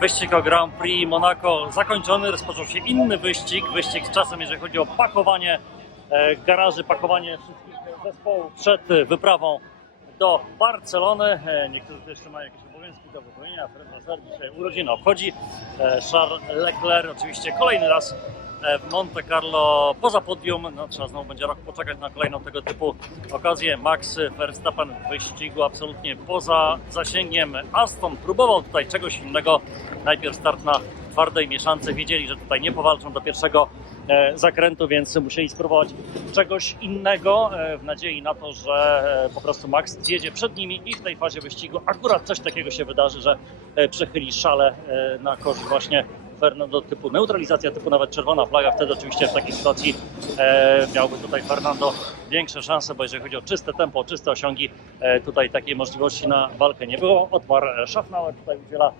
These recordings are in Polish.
Wyścig o Grand Prix Monaco zakończony, rozpoczął się inny wyścig, wyścig z czasem, jeżeli chodzi o pakowanie e, garaży, pakowanie wszystkich zespołów przed wyprawą do Barcelony. E, Niektórzy jeszcze mają jakieś obowiązki do wypełnienia. Fred Vasseur dzisiaj urodziny obchodzi. E, Charles Leclerc oczywiście kolejny raz e, w Monte Carlo poza podium. No, trzeba znowu będzie rok poczekać na kolejną tego typu okazję. Max Verstappen w wyścigu absolutnie poza zasięgiem. Aston próbował tutaj czegoś innego. Najpierw start na twardej mieszance. Wiedzieli, że tutaj nie powalczą do pierwszego e, zakrętu, więc musieli spróbować czegoś innego e, w nadziei na to, że e, po prostu Max zjedzie przed nimi i w tej fazie wyścigu akurat coś takiego się wydarzy, że przechyli szale na korzyść właśnie Fernando typu neutralizacja, typu nawet czerwona flaga. Wtedy oczywiście w takiej sytuacji e, miałby tutaj Fernando większe szanse, bo jeżeli chodzi o czyste tempo, czyste osiągi, e, tutaj takiej możliwości na walkę nie było. Otmar Schaffnauer tutaj udziela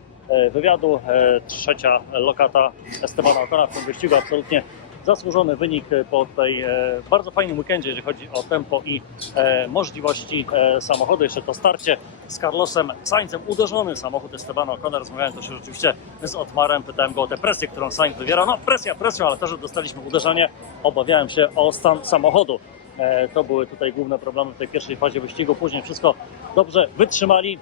wywiadu. E, trzecia lokata Estebana Ocona w tym wyścigu. Absolutnie zasłużony wynik po tej e, bardzo fajnym weekendzie, jeżeli chodzi o tempo i e, możliwości e, samochodu. Jeszcze to starcie z Carlosem Saincem, uderzony samochód Estebana Ocona. Rozmawiałem też oczywiście z Otmarem, pytałem go o tę presję, którą Sainz wywiera. No presja presją, ale też, że dostaliśmy uderzenie. Obawiałem się o stan samochodu. E, To były tutaj główne problemy w tej pierwszej fazie wyścigu. Później wszystko dobrze wytrzymali.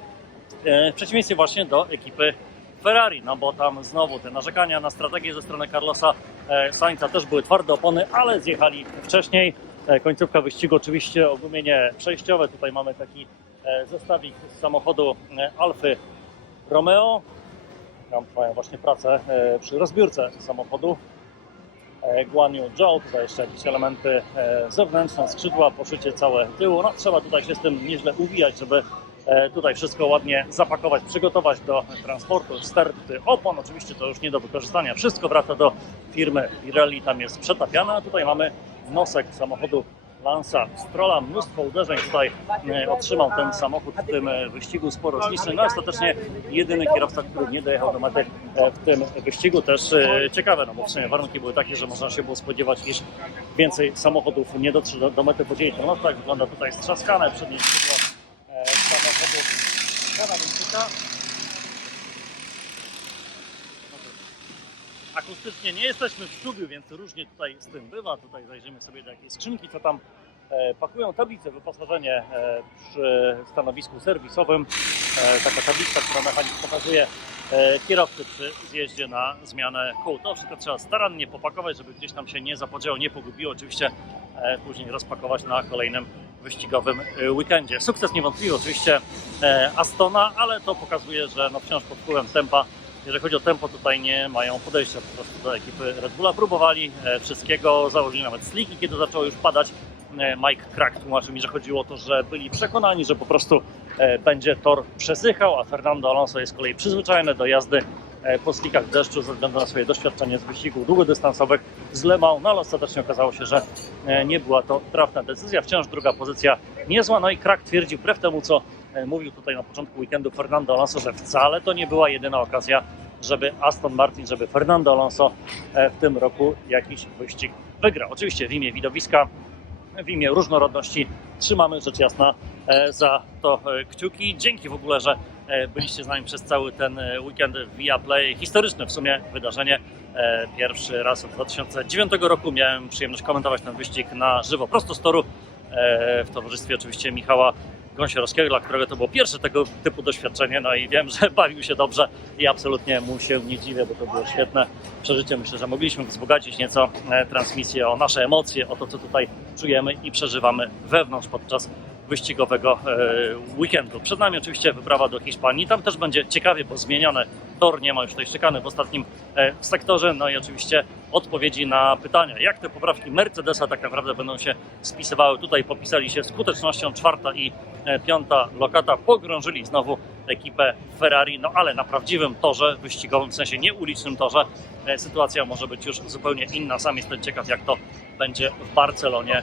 E, W przeciwieństwie właśnie do ekipy Ferrari, no bo tam znowu te narzekania na strategię ze strony Carlosa e, Sainza też były twarde opony, ale zjechali wcześniej. E, Końcówka wyścigu oczywiście ogumienie przejściowe. Tutaj mamy taki e, zestawik z samochodu Alfy Romeo. Tam trwają właśnie prace przy rozbiórce samochodu. E, Guan Yu Zhou, tutaj jeszcze jakieś elementy zewnętrzne, skrzydła, poszycie całe tyłu. No trzeba tutaj się z tym nieźle uwijać, żeby tutaj wszystko ładnie zapakować, przygotować do transportu, sterty opon. Oczywiście to już nie do wykorzystania. Wszystko wraca do firmy Pirelli, tam jest przetapiane. A tutaj mamy nosek samochodu Lansa Strola. Mnóstwo uderzeń tutaj e, otrzymał ten samochód w tym e, wyścigu, sporo zniszczeń. No ostatecznie jedyny kierowca, który nie dojechał do mety e, w tym wyścigu. Też e, ciekawe, no bo w sumie warunki były takie, że można się było spodziewać, iż więcej samochodów nie dotrze do, do mety podzielić. No tak wygląda tutaj strzaskane przednie skrzydło e, Akustycznie nie jesteśmy w studiu, więc różnie tutaj z tym bywa. Tutaj zajrzymy sobie do jakiejś skrzynki, co tam e, pakują tablice, wyposażenie e, przy stanowisku serwisowym. E, taka tablica, która mechanik pokazuje kierowcy przy zjeździe na zmianę kół. To wszystko trzeba starannie popakować, żeby gdzieś tam się nie zapodziało, nie pogubiło. Oczywiście później rozpakować na kolejnym wyścigowym e, weekendzie. Sukces niewątpliwy oczywiście e, Astona, ale to pokazuje, że no wciąż pod wpływem tempa jeżeli chodzi o tempo, tutaj nie mają podejścia po prostu do ekipy Red Bulla. Próbowali e, wszystkiego, założyli nawet sliki, kiedy zaczęło już padać. E, Mike Crack tłumaczył mi, że chodziło o to, że byli przekonani, że po prostu będzie tor przesychał, a Fernando Alonso jest z kolei przyzwyczajony do jazdy po slikach deszczu ze względu na swoje doświadczenie z wyścigów długodystansowych z Le Mans, no ale ostatecznie okazało się, że e, nie była to trafna decyzja. Wciąż druga pozycja niezła, no i Crack twierdzi wbrew temu, co e, mówił tutaj na początku weekendu Fernando Alonso, że wcale to nie była jedyna okazja, żeby Aston Martin, żeby Fernando Alonso e, w tym roku jakiś wyścig wygrał. Oczywiście w imię widowiska, w imię różnorodności trzymamy rzecz jasna e, za to e, kciuki. Dzięki w ogóle, że e, byliście z nami przez cały ten e, weekend w Viaplay. Historyczne w sumie wydarzenie. E, Pierwszy raz od 2009 roku miałem przyjemność komentować ten wyścig na żywo, prosto z toru, e, w towarzystwie oczywiście Michała Gąsiorowskiego, dla którego to było pierwsze tego typu doświadczenie, no i wiem, że bawił się dobrze i absolutnie mu się nie dziwię, bo to było świetne przeżycie. Myślę, że mogliśmy wzbogacić nieco e, transmisję o nasze emocje, o to, co tutaj czujemy i przeżywamy wewnątrz podczas wyścigowego e, weekendu. Przed nami oczywiście wyprawa do Hiszpanii. Tam też będzie ciekawie, bo zmieniony tor nie ma już tutaj szczekany w ostatnim e, sektorze. No i oczywiście odpowiedzi na pytania, jak te poprawki Mercedesa tak naprawdę będą się spisywały. Tutaj popisali się skutecznością czwarta i e, piąta lokata. Pogrążyli znowu ekipę Ferrari, no ale na prawdziwym torze wyścigowym, w sensie nie ulicznym torze, sytuacja może być już zupełnie inna. Sam jestem ciekaw, jak to będzie w Barcelonie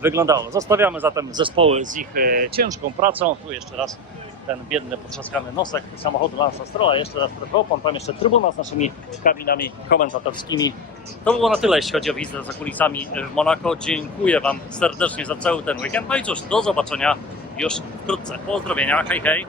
wyglądało. Zostawiamy zatem zespoły z ich e, ciężką pracą. Tu jeszcze raz ten biedny, potrzaskany nosek samochodu Lansa Strolla, jeszcze raz trochę opon, tam jeszcze trybuna z naszymi kabinami komentatorskimi. To było na tyle, jeśli chodzi o wizytę za kulisami w Monako. Dziękuję Wam serdecznie za cały ten weekend. No i cóż, do zobaczenia już wkrótce. Pozdrowienia, hej hej!